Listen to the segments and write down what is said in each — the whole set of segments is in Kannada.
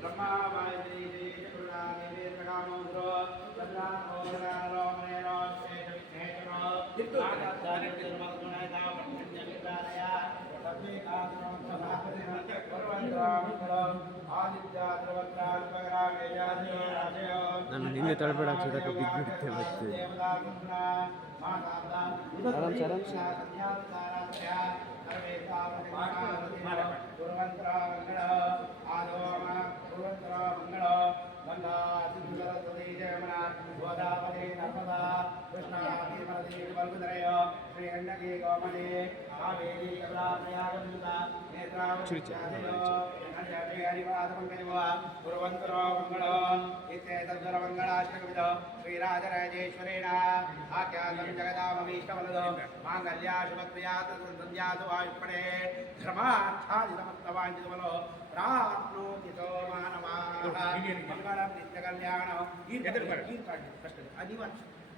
ब्रह्मा वायुदेवी चतुर्णादेवी प्रकामोद्रो चंद्रानो गणानो मनेनो शेषविघ्नेश्वरो दिक्तुर्मगुणैता पठन्यविद्यालया तस्मै कासनोत्तमापदिनः सर्वत्रामङ्गलम् आदित्याद्रवक्त्राल्पग्रामेजाधियो राजयो ನಾನು ನಿನ್ನೆ ತಳಬೇಡಾಗ್ಸೋದಕ್ಕೆ ಬಿದ್ದುಬಿಡುತ್ತೆ ಮತ್ತೆ ಆರಾಮ್ श्रीराजराजेश्वरेण आख्यातं जगदाममीष्टवरदो माङ्गल्याशुभक्रियात् सन्ध्यासु वायुपणे धर्मार्थादितमस्तवाञ्चितमलो प्राप्नोति तो मानवाः मङ्गलं नित्यकल्याणं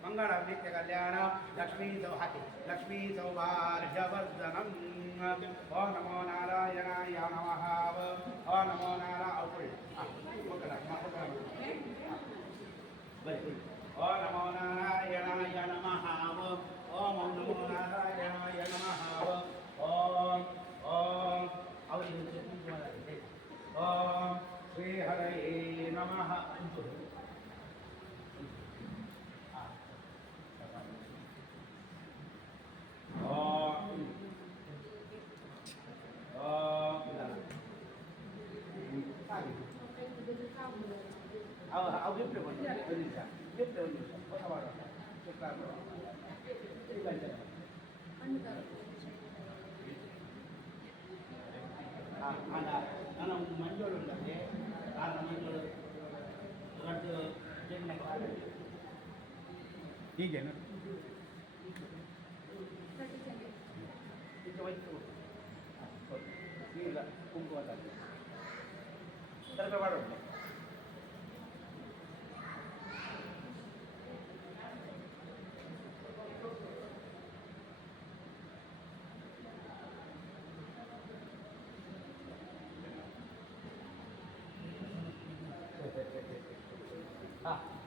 मंगलम नित्य कल्याण लक्ष्मी सौभाग्य लक्ष्मी सौभाग्यवर्धनम् ओम नमो नारायणाय नमः ओम नमो नारायण ओम नमो नारायणाय नमः ओम नमो नारायणाय नमः ओम ओम ओम श्री हरे नमः I'll give you one. Give them what about ನಾನು ಮಂಜೋಳು ಉಂಟೆ ಆಗ ಮಂಜೋಳು ದೊಡ್ಡ ಜನ ಹೀಗೇನು ವಯಸ್ಸು ಈಗ ಕುಂಕುಮ ತರಕ ಮಾಡೋಣ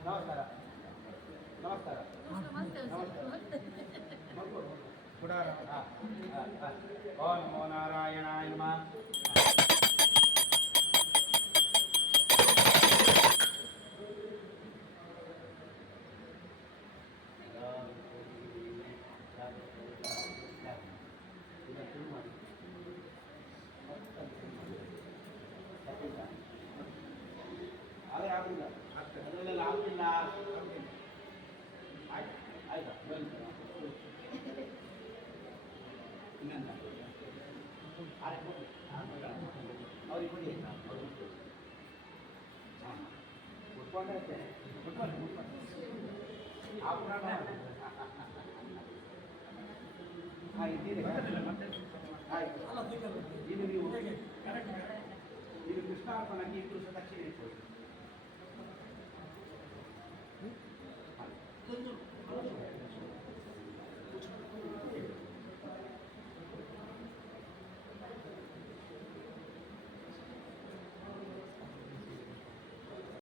ನಮಸ್ಕಾರ ನಮಸ್ಕಾರ ಓಂ ನಮೋ ನಾರಾಯಣಾಯ ನಮಃ ಆಗುದಿಲ್ಲ ಅದರಲ್ಲೆಲ್ಲ ಆಗುದಿಲ್ಲ ಆಯ್ತಾ ಇನ್ನೊಂದ ಅವ್ರಿಗೆ ಕೊಡಿ ಉಟ್ಕೊಂಡೈತೆ ಇದ್ದೀರಿ ಆಯ್ತು ಇದು ನೀವು ಇದು ಕೃಷ್ಣಾರ್ಪಣಕ್ಕೆ 2 ದಕ್ಷಿಣೆ ಇಟ್ಕೊಳ್ಳಿ